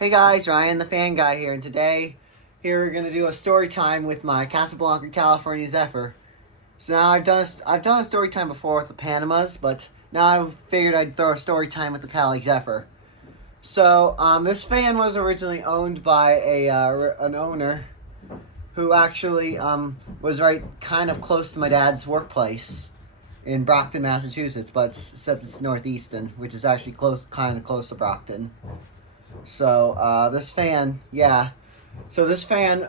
Hey guys, Ryan the Fan Guy here, and today here we're gonna do a story time with my Casablanca, California Zephyr. So now I've done a story time before with the Panamas, but now I figured I'd throw a story time with the Cali Zephyr. So this fan was originally owned by an owner who actually was right kind of close to my dad's workplace in Brockton, Massachusetts, but except it's northeastern, which is actually kind of close to Brockton. So this fan, yeah. So this fan,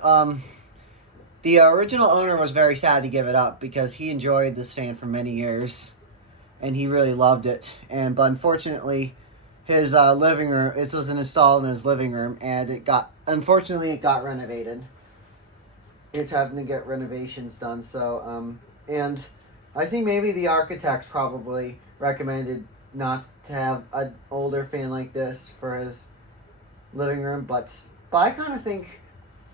the original owner was very sad to give it up because he enjoyed this fan for many years, and he really loved it. But unfortunately, his living room, it was installed in his living room, and it got renovated. It's having to get renovations done. So and I think maybe the architect probably recommended not to have an older fan like this for his living room, but I kind of think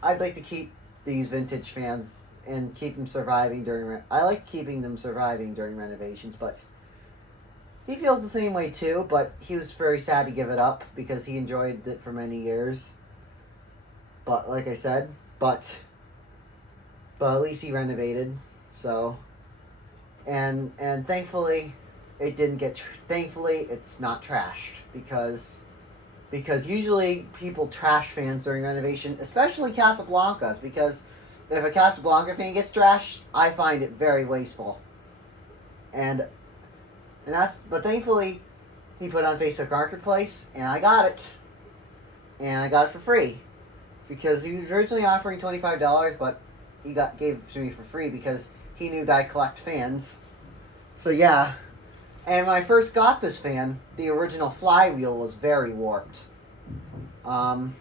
I'd like to keep these vintage fans and keep them surviving during. I like keeping them surviving during renovations, but he feels the same way too. But he was very sad to give it up because he enjoyed it for many years. But like I said, but at least he renovated. So and thankfully, it didn't get. Thankfully, it's not trashed because usually people trash fans during renovation, especially Casablancas, because if a Casablanca fan gets trashed, I find it very wasteful. But thankfully, he put it on Facebook Marketplace, and I got it. And I got it for free. Because he was originally offering $25, but he gave it to me for free because he knew that I collect fans. So yeah. And when I first got this fan, the original flywheel was very warped. The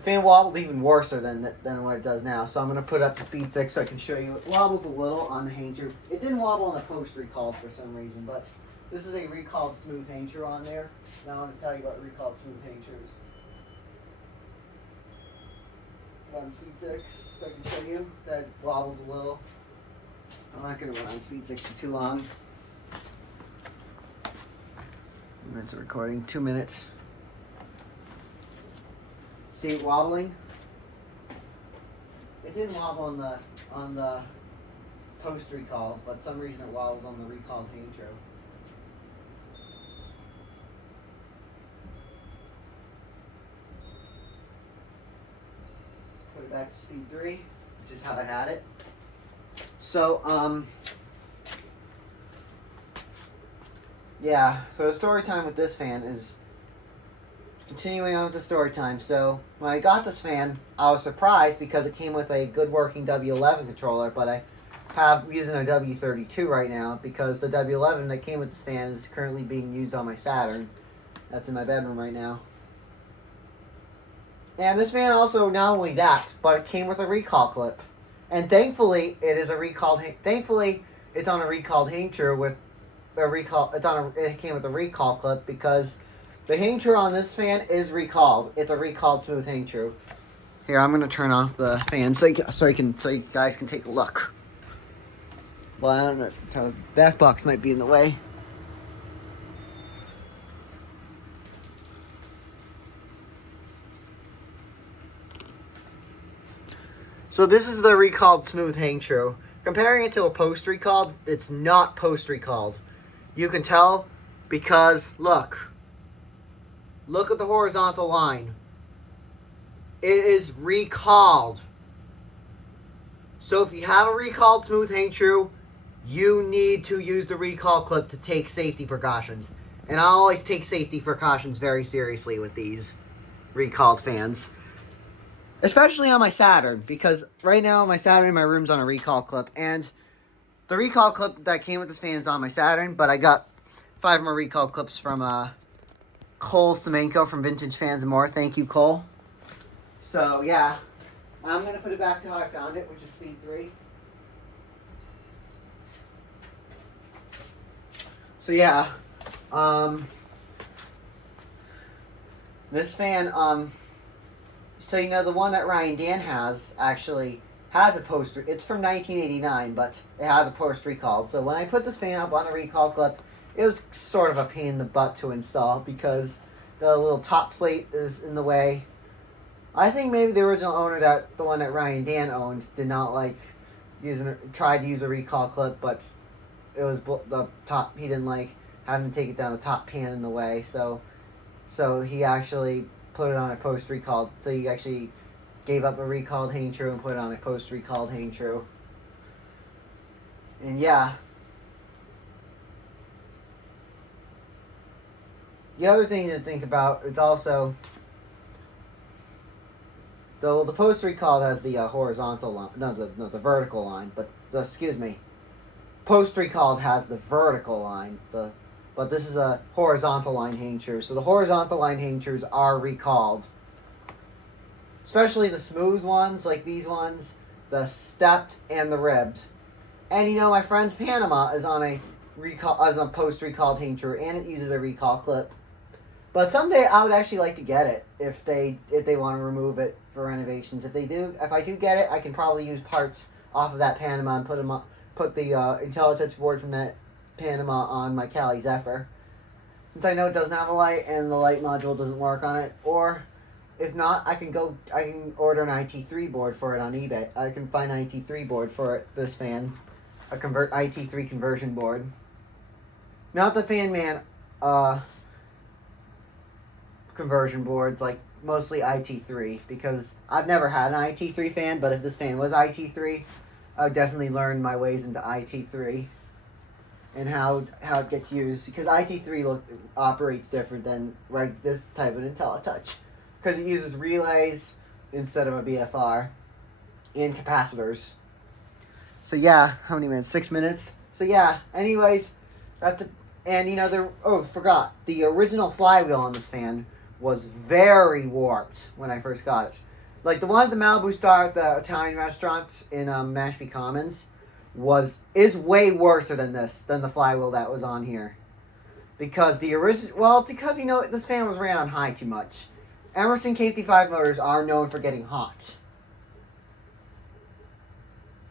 fan wobbled even worse than what it does now. So I'm going to put up to speed 6 so I can show you. It wobbles a little on the hang true. It didn't wobble on the post recalled for some reason, but this is a recalled smooth hang true on there. Now I want to tell you about recalled smooth hang trues. Put on speed 6 so I can show you that it wobbles a little. I'm not going to run on speed 6 for too long. Minutes of recording, 2 minutes. See it wobbling? It didn't wobble on the post recall, but some reason it wobbles on the recalled intro. Put it back to speed 3, which is how I had it. So yeah, so the story time with this fan is continuing on with the story time. So when I got this fan, I was surprised because it came with a good working W11 controller, but I have using a W32 right now because the W11 that came with this fan is currently being used on my Saturn. That's in my bedroom right now. And this fan also, not only that, but it came with a recall clip. And thankfully, it's on a recalled hang true with a recall. It came with a recall clip because the hang true on this fan is recalled. It's a recalled smooth hang true. Here, I'm gonna turn off the fan so you guys can take a look. Well, I don't know. The back box might be in the way. So this is the recalled smooth hang true. Comparing it to a post recalled, it's not post recalled. You can tell because look at the horizontal line. It is recalled. So if you have a recalled smooth hang true, you need to use the recall clip to take safety precautions. And I always take safety precautions very seriously with these recalled fans. Especially on my Saturn, because right now my Saturn, my room's on a recall clip, and the recall clip that came with this fan is on my Saturn, but I got 5 more recall clips from Cole Semenko from Vintage Fans and More. Thank you, Cole. So yeah, I'm going to put it back to how I found it, which is speed 3. So yeah, this fan, so you know the one that Ryan Dan has actually has a post. It's from 1989, but it has a post recalled. So when I put this fan up on a recall clip, it was sort of a pain in the butt to install because the little top plate is in the way. I think maybe the original owner, the one that Ryan and Dan owned, did not like tried to use a recall clip, but it was the top. He didn't like having to take it down the top pan in the way, so he actually put it on a post recalled. So he actually gave up a recalled hang true and put it on a post recalled hang true. And yeah. The other thing to think about is also the post recalled has the horizontal line, the vertical line, but excuse me, post recalled has the vertical line. But this is a horizontal line hang true, so the horizontal line hang trues are recalled, especially the smooth ones like these ones, the stepped and the ribbed. And you know, my friend's Panama is on a post recalled hang true, and it uses a recall clip. But someday I would actually like to get it if they want to remove it for renovations. If I do get it, I can probably use parts off of that Panama and put the IntelliTouch board from that Panama on my Cali Zephyr. Since I know it doesn't have a light and the light module doesn't work on it, or if not, I can order an IT3 board for it on eBay. I can find an IT3 board for it. This fan, a IT3 conversion board. Not the Fan Man conversion boards, like mostly IT3, because I've never had an IT3 fan, but if this fan was IT3, I would definitely learn my ways into IT3 and how it gets used, because IT3 operates different than this type of IntelliTouch, because it uses relays instead of a BFR and capacitors. So yeah, how many minutes? 6 minutes. So yeah, anyways, that's it. And you know, forgot, the original flywheel on this fan was very warped when I first got it. Like the one at the Malibu Star at the Italian restaurants in Mashpee Commons is way worse than the flywheel that was on here. Because the original, well, it's because this fan was ran on high too much. Emerson KFT5 motors are known for getting hot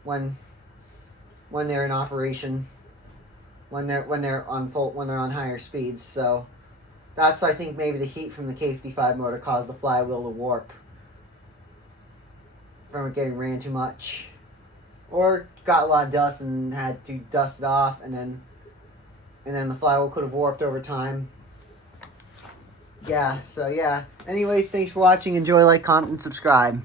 when they're in operation, when they're on higher speeds. So that's, I think, maybe the heat from the KFT5 motor caused the flywheel to warp from it getting ran too much, or got a lot of dust and had to dust it off, and then the flywheel could have warped over time. Yeah, so yeah. Anyways, thanks for watching. Enjoy, like, comment, and subscribe.